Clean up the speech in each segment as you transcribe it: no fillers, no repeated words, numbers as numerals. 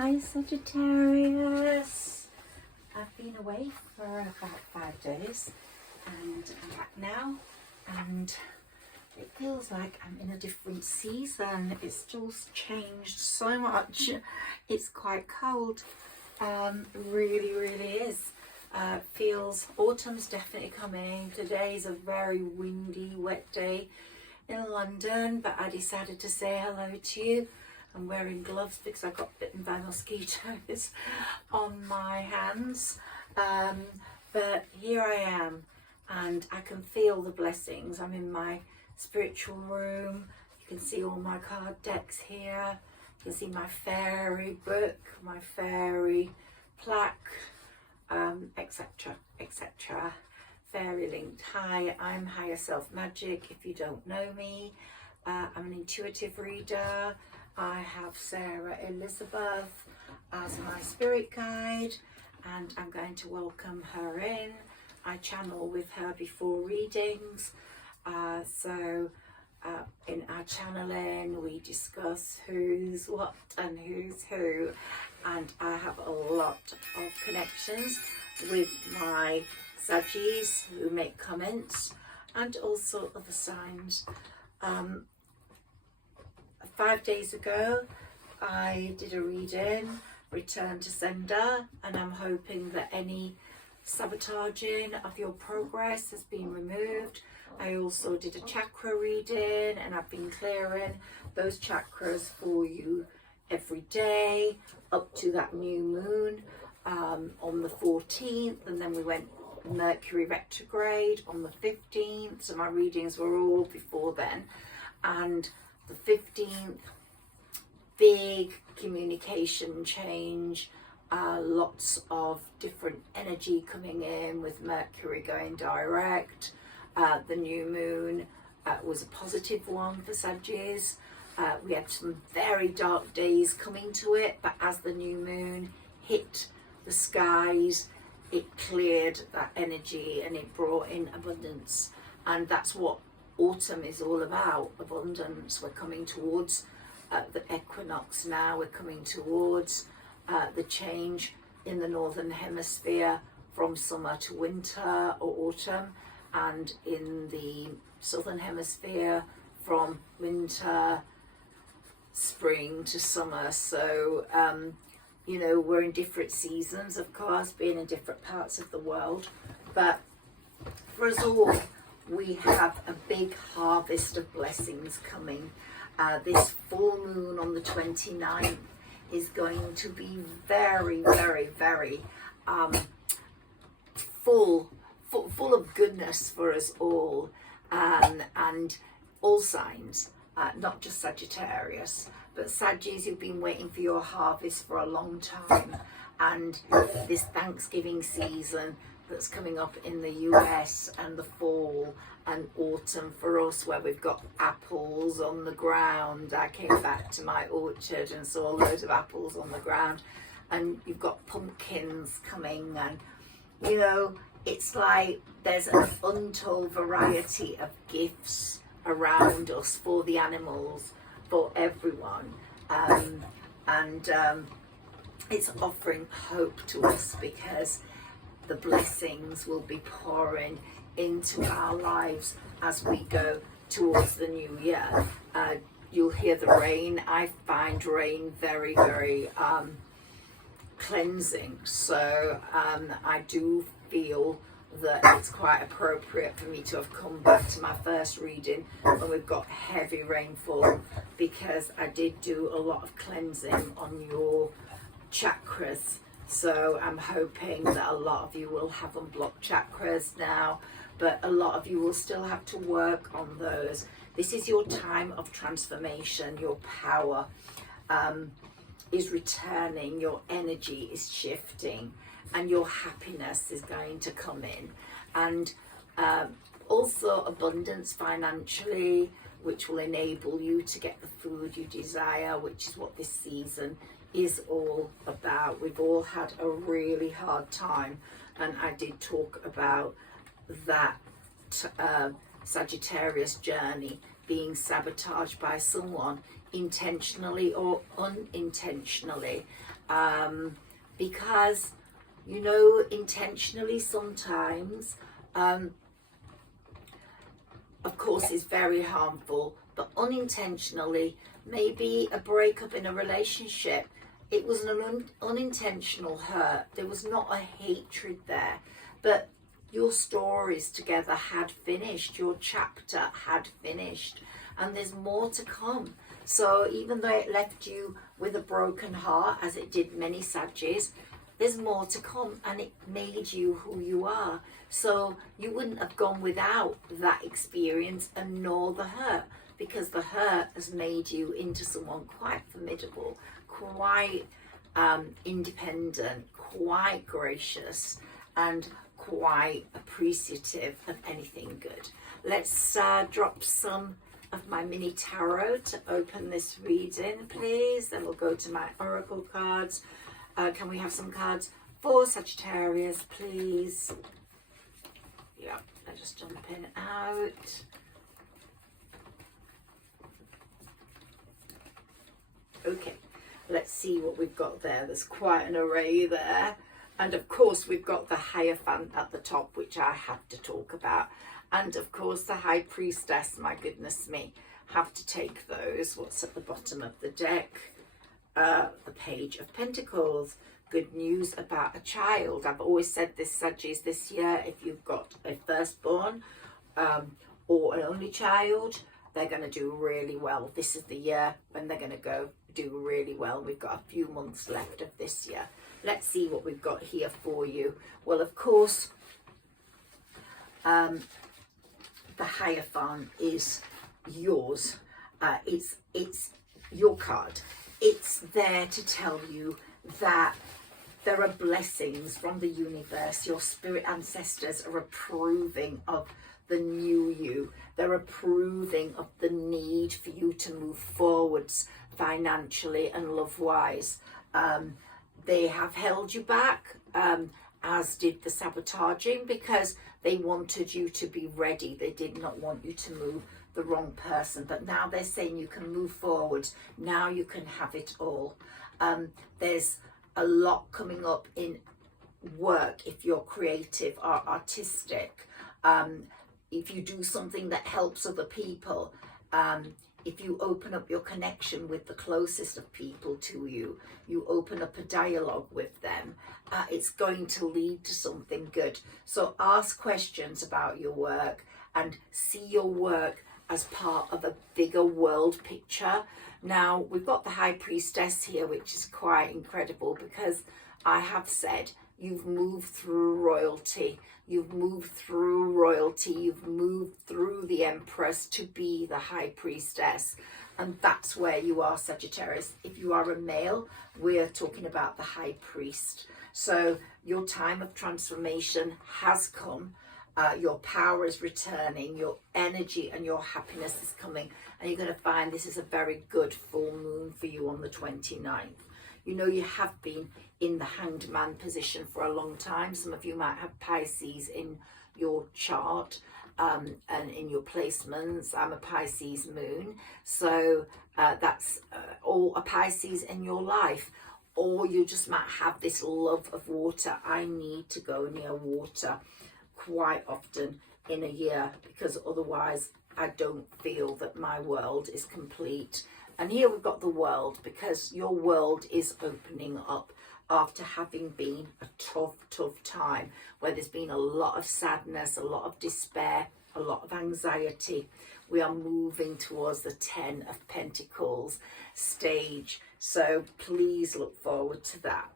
Hi Saggitarius. I've been away for about 5 days and I'm back now, and it feels like I'm in a different season. It's just changed so much. It's quite cold, really is. Feels autumn's definitely coming. Today's a very windy, wet day in London, but I decided to say hello to you. I'm wearing gloves because I got bitten by mosquitoes on my hands, but here I am and I can feel the blessings. I'm in my spiritual room. You can see all my card decks here. You can see my fairy book, my fairy plaque, etc, etc. Fairy linked. Hi, I'm Higherself Magic. If you don't know me, I'm an intuitive reader. I have Sarah Elizabeth as my spirit guide, and I'm going to welcome her in. I channel with her before readings. In our channeling, we discuss who's what and who's who, and I have a lot of connections with my Saggies who make comments, and also other signs. 5 days ago I did a reading, return to sender, and I'm hoping that any sabotaging of your progress has been removed. I also did a chakra reading and I've been clearing those chakras for you every day up to that new moon on the 14th, and then we went Mercury retrograde on the 15th, so my readings were all before then. And the 15th, big communication change, lots of different energy coming in with Mercury going direct. The new moon was a positive one for Saggies. We had some very dark days coming to it, but as the new moon hit the skies, it cleared that energy and it brought in abundance. And that's what autumn is all about, abundance. We're coming towards the equinox now. We're coming towards the change in the northern hemisphere from summer to winter or autumn, and in the southern hemisphere from winter, spring to summer. So you know, we're in different seasons, of course, being in different parts of the world, but for us all, we have a big harvest of blessings coming. This full moon on the 29th is going to be very full of goodness for us all, and all signs, not just Sagittarius, but Saggies, you've been waiting for your harvest for a long time, and this Thanksgiving season that's coming up in the US, and the fall and autumn for us, where we've got apples on the ground. I came back to my orchard and saw loads of apples on the ground, and you've got pumpkins coming, and you know, it's like there's an untold variety of gifts around us for the animals, for everyone, and it's offering hope to us, because the blessings will be pouring into our lives as we go towards the new year. You'll hear the rain. I find rain very cleansing, so I do feel that it's quite appropriate for me to have come back to my first reading when we've got heavy rainfall, because I did do a lot of cleansing on your chakras. So I'm hoping that a lot of you will have unblocked chakras now, but a lot of you will still have to work on those. This is your time of transformation. Your power is returning, your energy is shifting, and your happiness is going to come in. And also abundance financially, which will enable you to get the food you desire, which is what this season is all about. We've all had a really hard time, and I did talk about that Sagittarius journey being sabotaged by someone, intentionally or unintentionally, because, you know, intentionally sometimes, of course, is very harmful, but unintentionally, maybe a breakup in a relationship, it was an unintentional hurt. There was not a hatred there, but your stories together had finished, your chapter had finished, and there's more to come. So even though it left you with a broken heart, as it did many Saggies, there's more to come, and it made you who you are. So you wouldn't have gone without that experience and nor the hurt, because the hurt has made you into someone quite formidable, quite independent, quite gracious, and quite appreciative of anything good. Let's drop some of my mini tarot to open this reading, please. Then we'll go to my oracle cards. Can we have some cards for Sagittarius, please? Yeah, I just jump in out. Okay, let's see what we've got there. There's quite an array there. And of course, we've got the Hierophant at the top, which I have to talk about. And of course, the High Priestess, my goodness me, have to take those. What's at the bottom of the deck? The Page of Pentacles. Good news about a child. I've always said this, Saggies, this year, if you've got a firstborn or an only child, they're going to do really well. This is the year when they're going to do really well. We've got a few months left of this year. Let's see what we've got here for you. Well, of course, the Hierophant is yours. It's your card. It's there to tell you that there are blessings from the universe. Your spirit ancestors are approving of the new you. They're approving of the need for you to move forwards financially and love-wise. They have held you back, as did the sabotaging, because they wanted you to be ready. They did not want you to move the wrong person. But now they're saying you can move forward. Now you can have it all. There's a lot coming up in work if you're creative or artistic. If you do something that helps other people, if you open up your connection with the closest of people to you, you open up a dialogue with them, it's going to lead to something good. So ask questions about your work and see your work as part of a bigger world picture. Now, we've got the High Priestess here, which is quite incredible, because I have said you've moved through royalty. You've moved through royalty. You've moved through the Empress to be the High Priestess. And that's where you are, Sagittarius. If you are a male, we're talking about the High Priest. So your time of transformation has come. Your power is returning. Your energy and your happiness is coming. And you're going to find this is a very good full moon for you on the 29th. You know, you have been in the Hanged Man position for a long time. Some of you might have Pisces in your chart and in your placements. I'm a Pisces moon. So that's all a Pisces in your life. Or you just might have this love of water. I need to go near water quite often in a year, because otherwise I don't feel that my world is complete. And here we've got the world, because your world is opening up after having been a tough time, where there's been a lot of sadness, a lot of despair, a lot of anxiety. We are moving towards the 10 of Pentacles stage. So please look forward to that.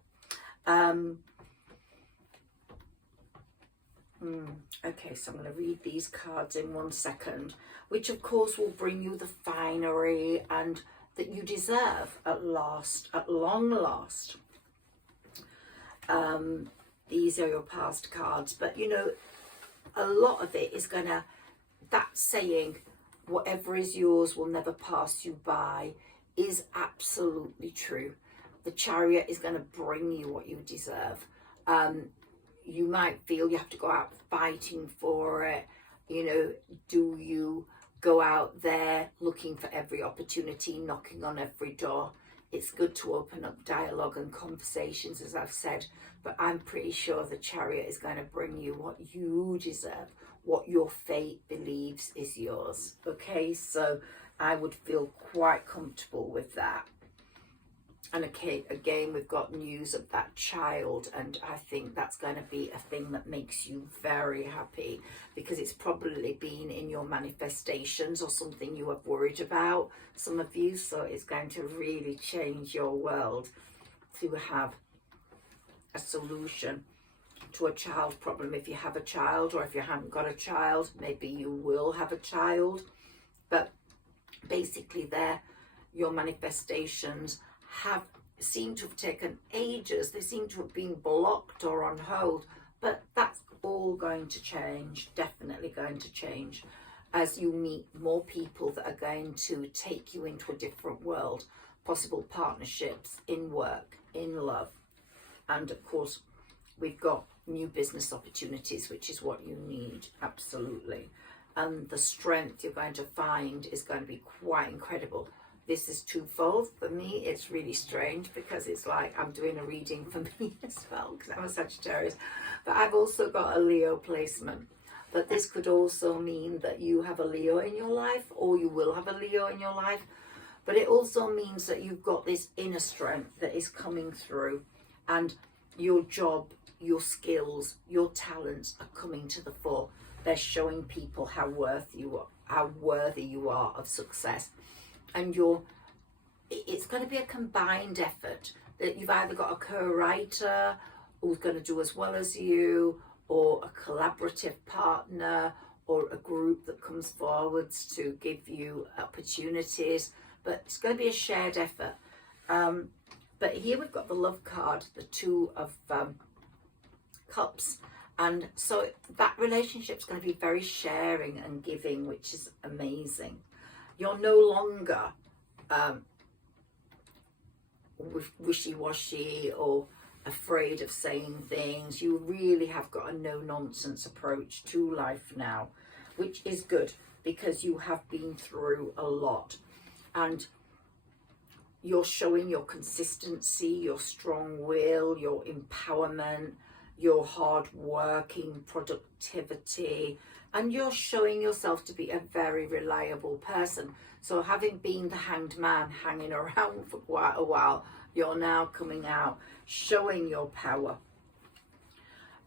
Okay, so I'm going to read these cards in 1 second, which of course will bring you the finery and that you deserve at last, at long last. These are your past cards, but you know, a lot of it is gonna, that saying, whatever is yours will never pass you by, is absolutely true. The Chariot is going to bring you what you deserve. You might feel you have to go out fighting for it. You know, do you go out there looking for every opportunity, knocking on every door? it's good to open up dialogue and conversations, as I've said, but I'm pretty sure the Chariot is going to bring you what you deserve, what your fate believes is yours. Okay, so I would feel quite comfortable with that. And okay, again, we've got news of that child, and I think that's going to be a thing that makes you very happy, because it's probably been in your manifestations or something you have worried about, some of you. So it's going to really change your world to have a solution to a child problem. If you have a child, or if you haven't got a child, maybe you will have a child. But basically your manifestations seem to have taken ages. They seem to have been blocked or on hold, but that's all going to change, definitely going to change, as you meet more people that are going to take you into a different world, possible partnerships in work, in love, and of course we've got new business opportunities, which is what you need, absolutely. And the strength you're going to find is going to be quite incredible. This is twofold for me. It's really strange, because it's like I'm doing a reading for me as well, because I'm a Sagittarius, but I've also got a Leo placement. But this could also mean that you have a Leo in your life, or you will have a Leo in your life. But it also means that you've got this inner strength that is coming through, and your job, your skills, your talents are coming to the fore. They're showing people how worthy you are of success. And it's going to be a combined effort, that you've either got a co-writer who's going to do as well as you, or a collaborative partner, or a group that comes forwards to give you opportunities. But it's going to be a shared effort. But here we've got the love card, the Two of Cups. And so that relationship's going to be very sharing and giving, which is amazing. You're no longer wishy-washy or afraid of saying things. You really have got a no-nonsense approach to life now, which is good, because you have been through a lot. And you're showing your consistency, your strong will, your empowerment, your hard working productivity, and you're showing yourself to be a very reliable person. So having been the hanged man hanging around for quite a while, you're now coming out, showing your power.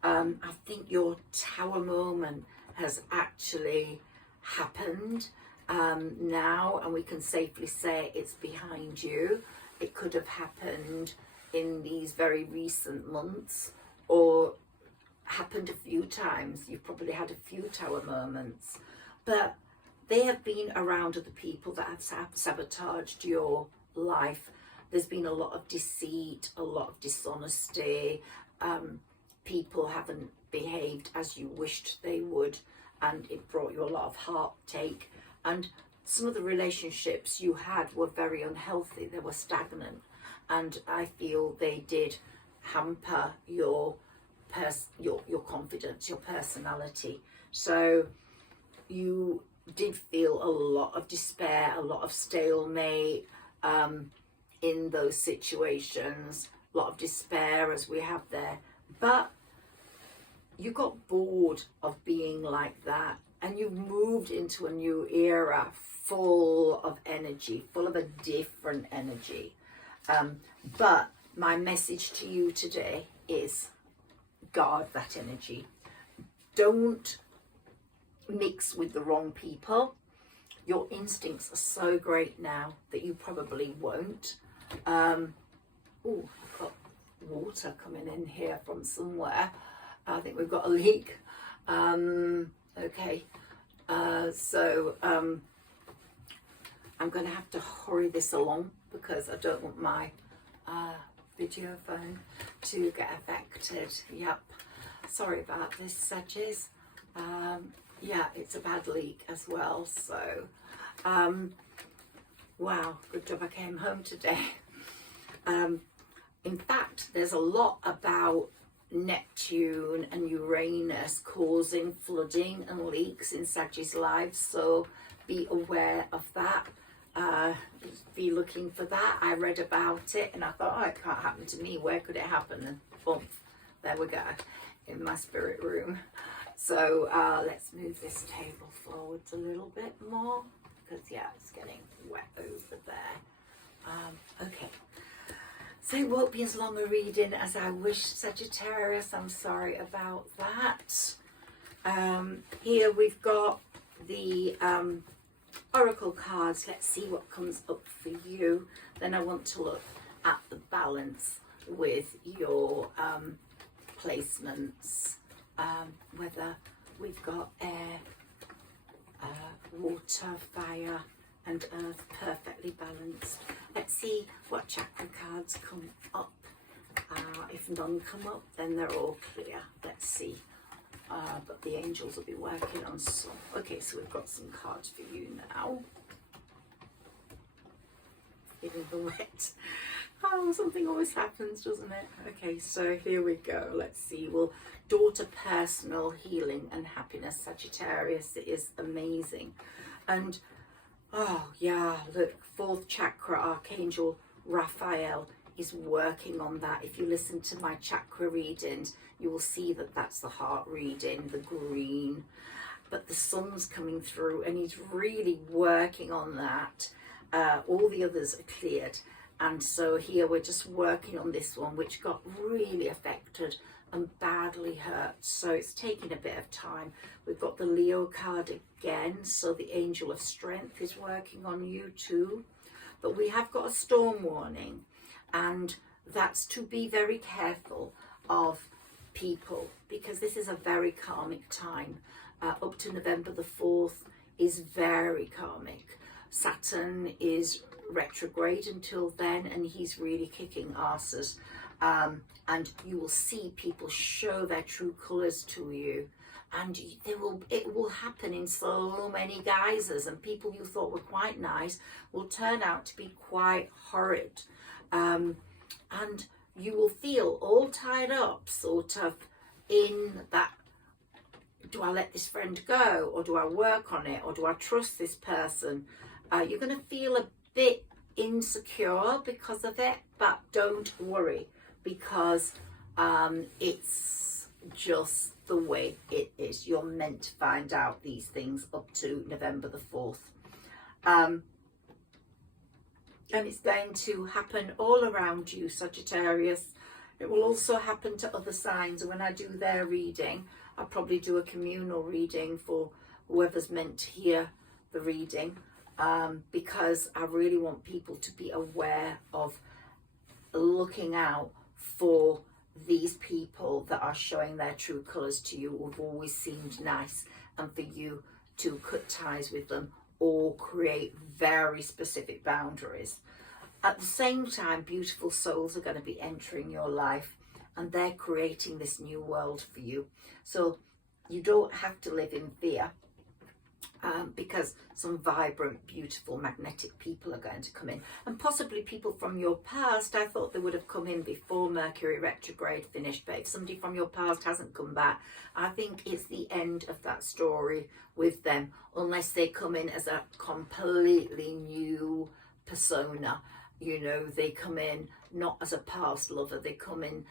I think your tower moment has actually happened now, and we can safely say it's behind you. It could have happened in these very recent months, or happened a few times. You've probably had a few tower moments, but they have been around other people that have sabotaged your life. There's been a lot of deceit, a lot of dishonesty. People haven't behaved as you wished they would, and it brought you a lot of heartache. And some of the relationships you had were very unhealthy. They were stagnant, and I feel they did hamper your confidence, your personality. So you did feel a lot of despair, a lot of stalemate in those situations, a lot of despair as we have there. But you got bored of being like that, and you've moved into a new era full of energy, full of a different energy. But my message to you today is guard that energy. Don't mix with the wrong people. Your instincts are so great now that you probably won't. Oh, I've got water coming in here from somewhere. I think we've got a leak. Okay, so I'm going to have to hurry this along, because I don't want my video phone to get affected. Yep, sorry about this, Saggies. Yeah, it's a bad leak as well. So wow, good job I came home today. In fact, there's a lot about Neptune and Uranus causing flooding and leaks in Sagittarius lives, so be aware of that. be looking for that. I read about it and I thought, oh, it can't happen to me. Where could it happen? And boom, there we go, in my spirit room. So let's move this table forwards a little bit more because, yeah, it's getting wet over there. Okay. So it won't be as long a reading as I wish, Sagittarius. I'm sorry about that. Here we've got the oracle cards. Let's see what comes up for you. Then I want to look at the balance with your placements, whether we've got air, water, fire and earth perfectly balanced. Let's see what chakra cards come up. If none come up, then they're all clear. Let's see. But the angels will be working on some. Okay, so we've got some cards for you now. Feeling the wet. Oh, something always happens, doesn't it? Okay, so here we go. Let's see. Well, daughter, personal, healing and happiness, Sagittarius. It is amazing. And oh yeah, look, fourth chakra, Archangel Raphael is working on that. If you listen to my chakra readings, you will see that that's the heart reading, the green. But the sun's coming through and he's really working on that. All the others are cleared. And so here we're just working on this one, which got really affected and badly hurt. So it's taking a bit of time. We've got the Leo card again. So the Angel of Strength is working on you too. But we have got a storm warning. And that's to be very careful of people, because this is a very karmic time. Up to November the 4th is very karmic. Saturn is retrograde until then, and he's really kicking asses. And you will see people show their true colours to you, and it will happen in so many guises, and people you thought were quite nice will turn out to be quite horrid. And you will feel all tied up, sort of, in that, do I let this friend go, or do I work on it, or do I trust this person? You're going to feel a bit insecure because of it, but don't worry, because it's just the way it is. You're meant to find out these things up to November the 4th. And it's going to happen all around you, Sagittarius. It will also happen to other signs. And when I do their reading, I'll probably do a communal reading for whoever's meant to hear the reading, because I really want people to be aware of looking out for these people that are showing their true colours to you, who've always seemed nice, and for you to cut ties with them or create very specific boundaries. At the same time, beautiful souls are going to be entering your life, and they're creating this new world for you. So you don't have to live in fear, because some vibrant, beautiful, magnetic people are going to come in, and possibly people from your past. I thought they would have come in before Mercury retrograde finished, but if somebody from your past hasn't come back, I think it's the end of that story with them, unless they come in as a completely new persona. You know, they come in not as a past lover, they come in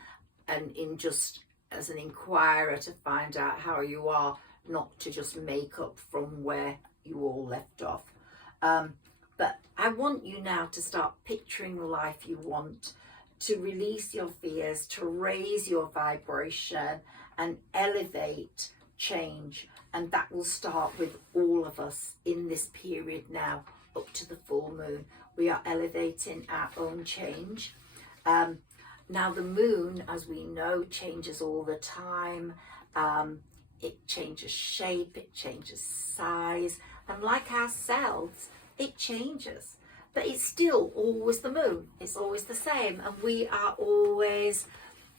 and in just as an inquirer to find out how you are, not to just make up from where you all left off. But I want you now to start picturing the life you want, to release your fears, to raise your vibration and elevate change. And that will start with all of us in this period now, up to the full moon. We are elevating our own change. Now the moon, as we know, changes all the time. It changes shape, it changes size, and like ourselves, it changes. But it's still always the moon. It's always the same, and we are always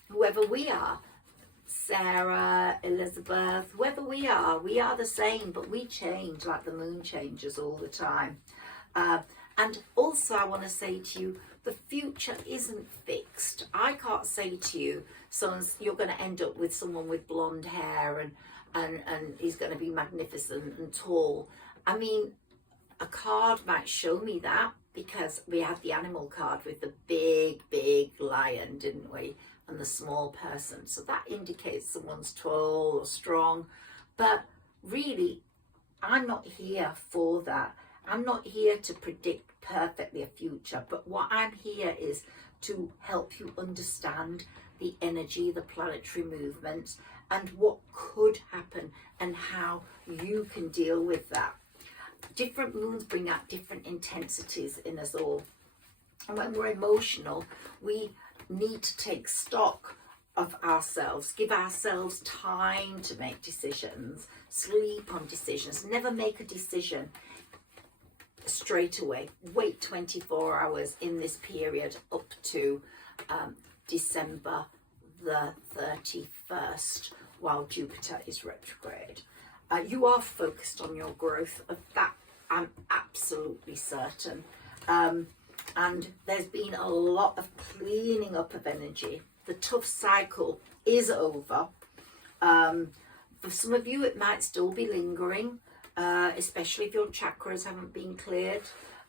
whoever we are. Sarah, Elizabeth, whoever we are the same, but we change like the moon changes all the time. And also I want to say to you, the future isn't fixed. I can't say to you, so you're going to end up with someone with blonde hair and he's going to be magnificent and tall. I mean, a card might show me that, because we had the animal card with the big lion, didn't we, and the small person. So that indicates someone's tall or strong. But really, I'm not here for that. I'm not here to predict perfectly a future, but what I'm here is to help you understand the energy, the planetary movements, and what could happen and how you can deal with that. Different moons bring out different intensities in us all. And when we're emotional, we need to take stock of ourselves, give ourselves time to make decisions, sleep on decisions, never make a decision straight away. Wait 24 hours in this period up to December the 31st, while Jupiter is retrograde. You are focused on your growth, of that I'm absolutely certain. And there's been a lot of cleaning up of energy. The tough cycle is over. For some of you, it might still be lingering, especially if your chakras haven't been cleared.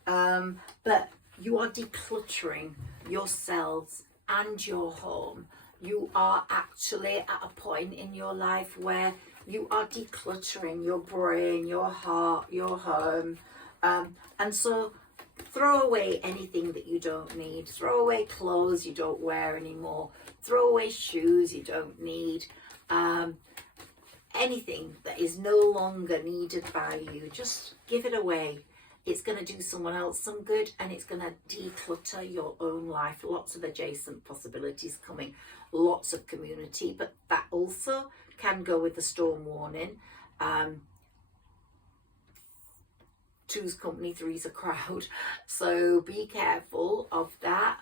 But you are decluttering yourselves and your home. You are actually at a point in your life where you are decluttering your brain, your heart, your home. And so throw away anything that you don't need. Throw away clothes you don't wear anymore. Throw away shoes you don't need. Anything that is no longer needed by you, just give it away. It's going to do someone else some good, and it's going to declutter your own life. Lots of adjacent possibilities coming, lots of community, but that also can go with the storm warning. Two's company, three's a crowd. So be careful of that.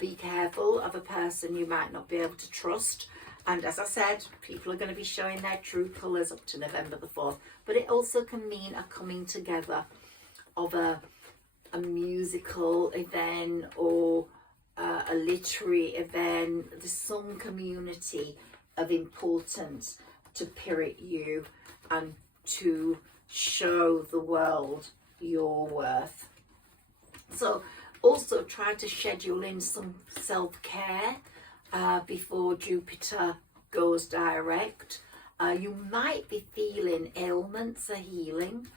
Be careful of a person you might not be able to trust. And as I said, people are going to be showing their true colours up to November the 4th. But it also can mean a coming together of a musical event or a literary event. There's some community of importance to pirate you and to show the world your worth. So also try to schedule in some self-care before Jupiter goes direct. You might be feeling ailments are healing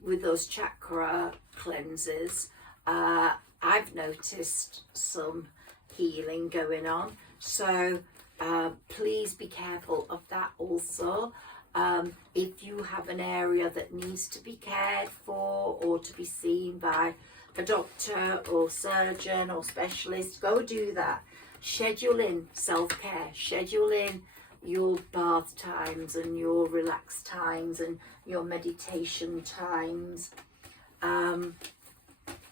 with those chakra cleanses. I've noticed some healing going on, so please be careful of that also. If you have an area that needs to be cared for or to be seen by a doctor or surgeon or specialist, go do that. Schedule in self-care, schedule in your bath times and your relaxed times and your meditation times. A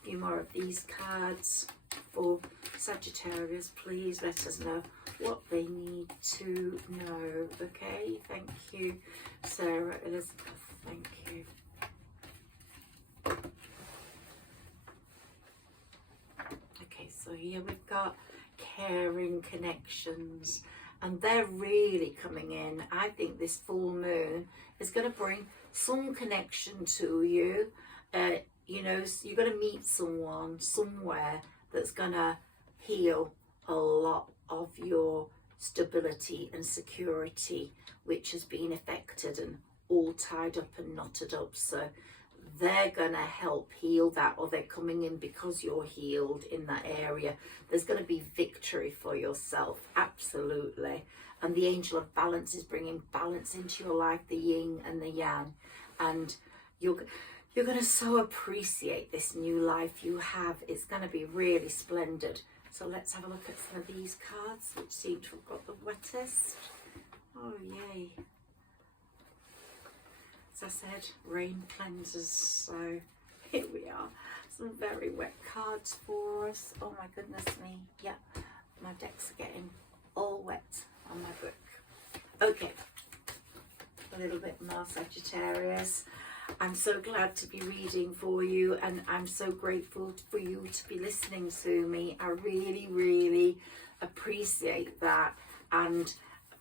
few more of these cards for Sagittarius. Please let us know what they need to know. Okay, thank you, Sarah Elizabeth, thank you. Okay, so here we've got caring connections, and they're really coming in. I think this full moon is going to bring some connection to you. You know, you're going to meet someone somewhere that's going to heal a lot of your stability and security, which has been affected and all tied up and knotted up. So they're gonna help heal that, or they're coming in because you're healed in that area. There's going to be victory for yourself, absolutely. And the angel of balance is bringing balance into your life, the yin and the yang, and you're going to so appreciate this new life you have. It's going to be really splendid. So let's have a look at some of these cards, which seem to have got the wettest. Oh, yay. As I said, rain cleanses, so here we are. Some very wet cards for us. Oh my goodness me. Yeah, my decks are getting all wet on my book. Okay, a little bit more Sagittarius. I'm so glad to be reading for you, and I'm so grateful for you to be listening to me. I really, really appreciate that. And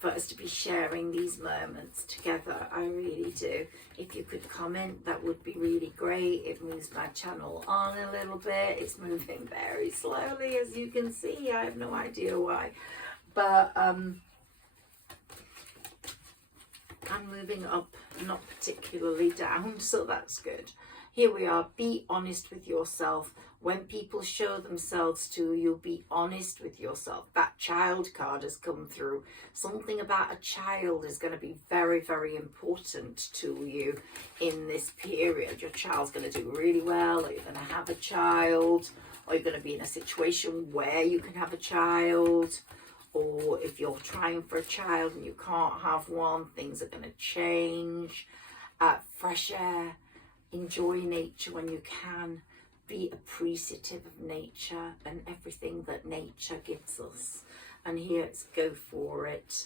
for us to be sharing these moments together. I really do. If you could comment, that would be really great. It moves my channel on a little bit. It's moving very slowly, as you can see. I have no idea why, but I'm moving up, not particularly down, so that's good. Here we are. Be honest with yourself. When people show themselves to you, be honest with yourself. That child card has come through. Something about a child is going to be very, very important to you in this period. Your child's going to do really well, or you're going to have a child, or you're going to be in a situation where you can have a child. Or if you're trying for a child and you can't have one, things are going to change. Fresh air, enjoy nature when you can. Be appreciative of nature and everything that nature gives us. And here it's go for it.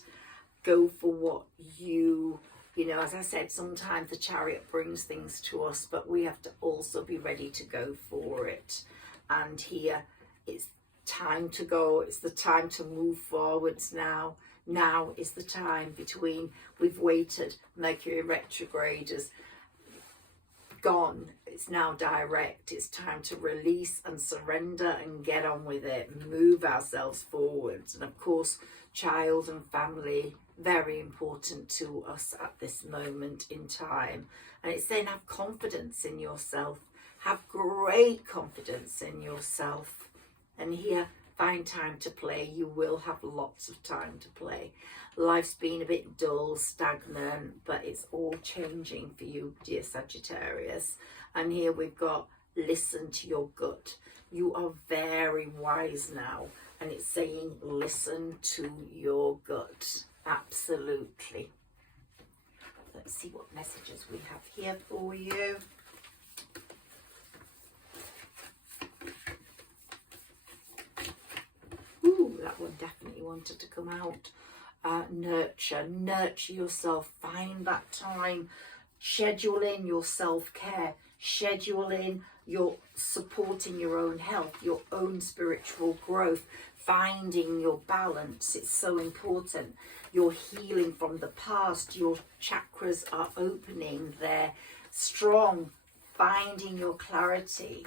Go for what you know, as I said, sometimes the chariot brings things to us, but we have to also be ready to go for it. And here it's time to go. It's the time to move forwards now. Now is the time between, we've waited, Mercury retrograde has gone, it's now direct. It's time to release and surrender and get on with it, move ourselves forwards. And of course, child and family, very important to us at this moment in time. And it's saying have confidence in yourself, have great confidence in yourself. And here, find time to play. You will have lots of time to play. Life's been a bit dull, stagnant, but it's all changing for you, dear Sagittarius. And here we've got listen to your gut. You are very wise now. And it's saying listen to your gut. Absolutely. Let's see what messages we have here for you. Ooh, that one definitely wanted to come out. Nurture yourself. Find that time. Schedule in your self-care. Schedule in your supporting your own health, your own spiritual growth, finding your balance. It's so important. You're healing from the past. Your chakras are opening. They're strong. Finding your clarity.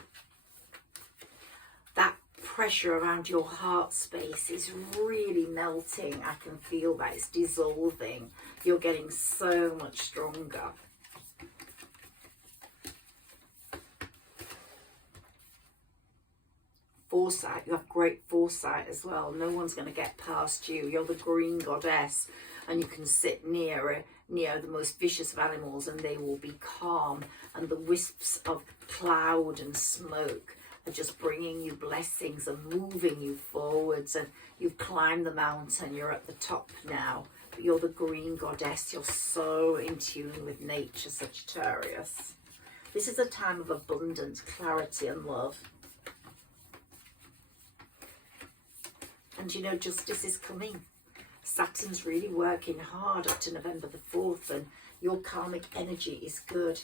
That pressure around your heart space is really melting. I can feel that it's dissolving. You're getting so much stronger. Foresight, you have great foresight as well. No one's going to get past you. You're the green goddess, and you can sit near the most vicious of animals and they will be calm, and the wisps of cloud and smoke are just bringing you blessings and moving you forwards. And you've climbed the mountain, you're at the top now, but you're the green goddess. You're so in tune with nature, Sagittarius. This is a time of abundance, clarity and love. And you know, justice is coming. Saturn's really working hard up to November the 4th, and your karmic energy is good.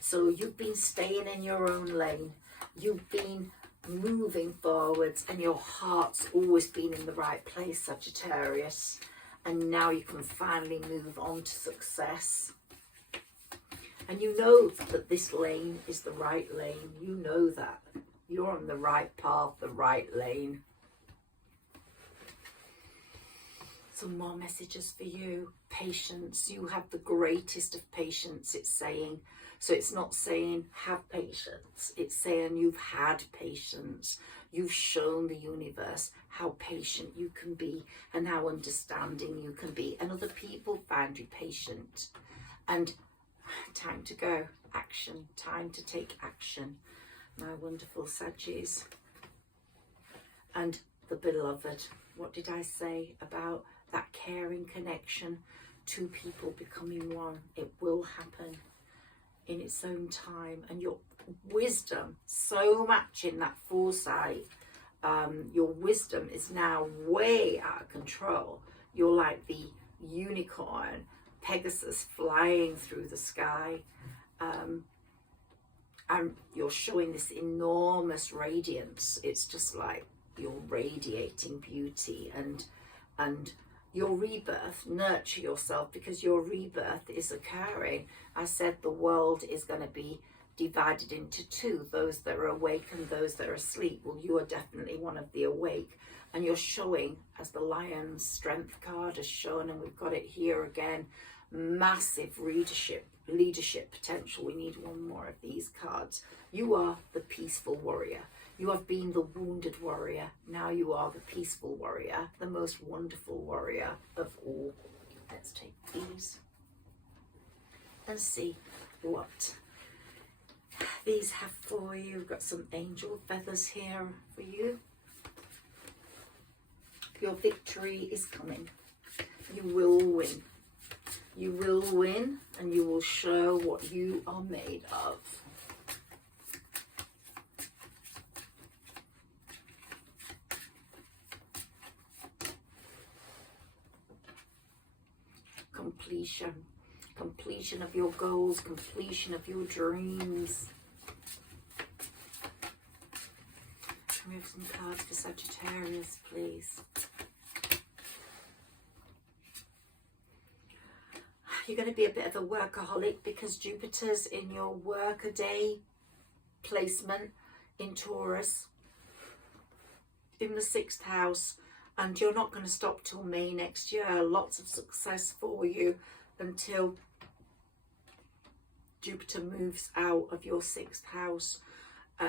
So you've been staying in your own lane. You've been moving forwards, and your heart's always been in the right place, Sagittarius. And now you can finally move on to success. And you know that this lane is the right lane. You know that. You're on the right path, the right lane. Some more messages for you. Patience. You have the greatest of patience, it's saying. So it's not saying have patience. It's saying you've had patience. You've shown the universe how patient you can be and how understanding you can be. And other people find you patient. And time to go. Action. Time to take action. My wonderful Saggies. And the beloved. What did I say about that caring connection? Two people becoming one. It will happen in its own time. And your wisdom, so much in that foresight, your wisdom is now way out of control. You're like the unicorn, Pegasus flying through the sky, and you're showing this enormous radiance. It's just like you're radiating beauty and your rebirth. Nurture yourself, because your rebirth is occurring. I said the world is going to be divided into two, those that are awake and those that are asleep. Well, you are definitely one of the awake, and you're showing, as the Lion's Strength card has shown, and we've got it here again, massive leadership potential. We need one more of these cards. You are the peaceful warrior. You have been the wounded warrior. Now you are the peaceful warrior, the most wonderful warrior of all. Let's take these and see what these have for you. We've got some angel feathers here for you. Your victory is coming. You will win. You will win, and you will show what you are made of. Completion of your goals, completion of your dreams. Can we have some cards for Sagittarius, please? You're going to be a bit of a workaholic because Jupiter's in your workaday placement in Taurus, in the 6th house, and you're not going to stop till May next year. Lots of success for you until Jupiter moves out of your 6th house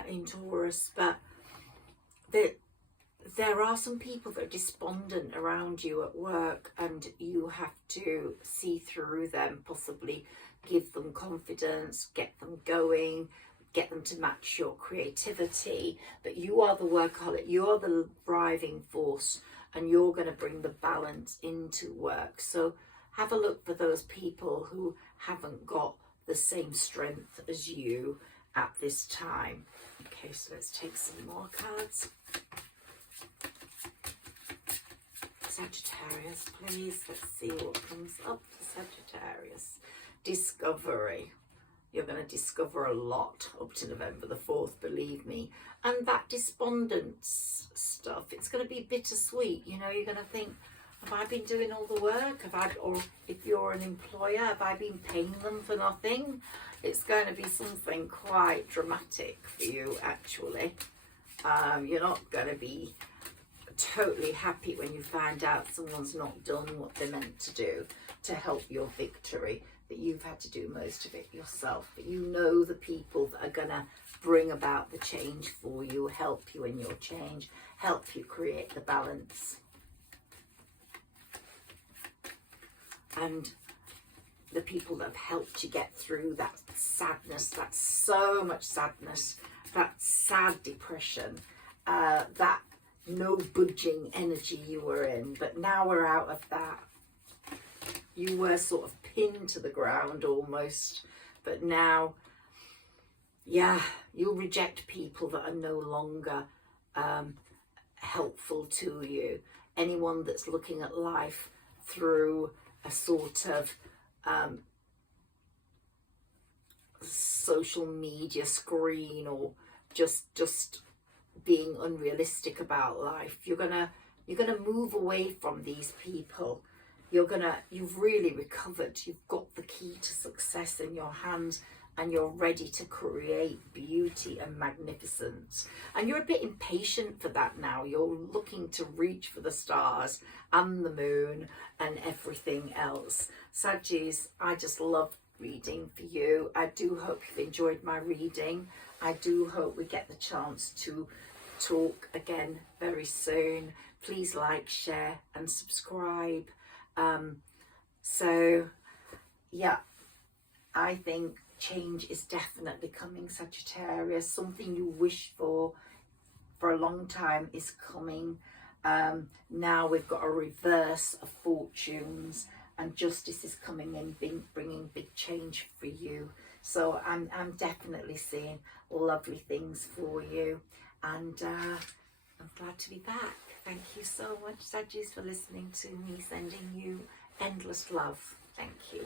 in Taurus. But there are some people that are despondent around you at work, and you have to see through them, possibly give them confidence, get them going, get them to match your creativity. But you are the workaholic, you're the driving force, and you're going to bring the balance into work. So have a look for those people who haven't got the same strength as you at this time. Okay, so let's take some more cards. Sagittarius, please. Let's see what comes up for Sagittarius. Discovery. You're going to discover a lot up to November the 4th, believe me. And that despondence stuff, it's going to be bittersweet. You know, you're going to think, have I been doing all the work? Or if you're an employer, have I been paying them for nothing? It's going to be something quite dramatic for you, actually. You're not going to be totally happy when you find out someone's not done what they're meant to do to help your victory, that you've had to do most of it yourself. But you know the people that are gonna bring about the change for you, help you in your change, help you create the balance. And the people that have helped you get through that sadness, that's so much sadness, that sad depression, that no budging energy you were in, but now we're out of that. You were sort of pinned to the ground almost, but now, yeah, you'll reject people that are no longer helpful to you. Anyone that's looking at life through a sort of social media screen, or just being unrealistic about life, you're gonna move away from these people. You've really recovered. You've got the key to success in your hands, and you're ready to create beauty and magnificence. And you're a bit impatient for that now. You're looking to reach for the stars and the moon and everything else. Saggies, I just love reading for you. I do hope you've enjoyed my reading. I do hope we get the chance to talk again very soon. Please like, share and subscribe. So yeah, I think change is definitely coming, Sagittarius. Something you wished for a long time is coming. Now we've got a reverse of fortunes, and justice is coming in, bringing big change for you. So I'm definitely seeing lovely things for you, and I'm glad to be back. Thank you so much, Saggies, for listening to me, sending you endless love. Thank you.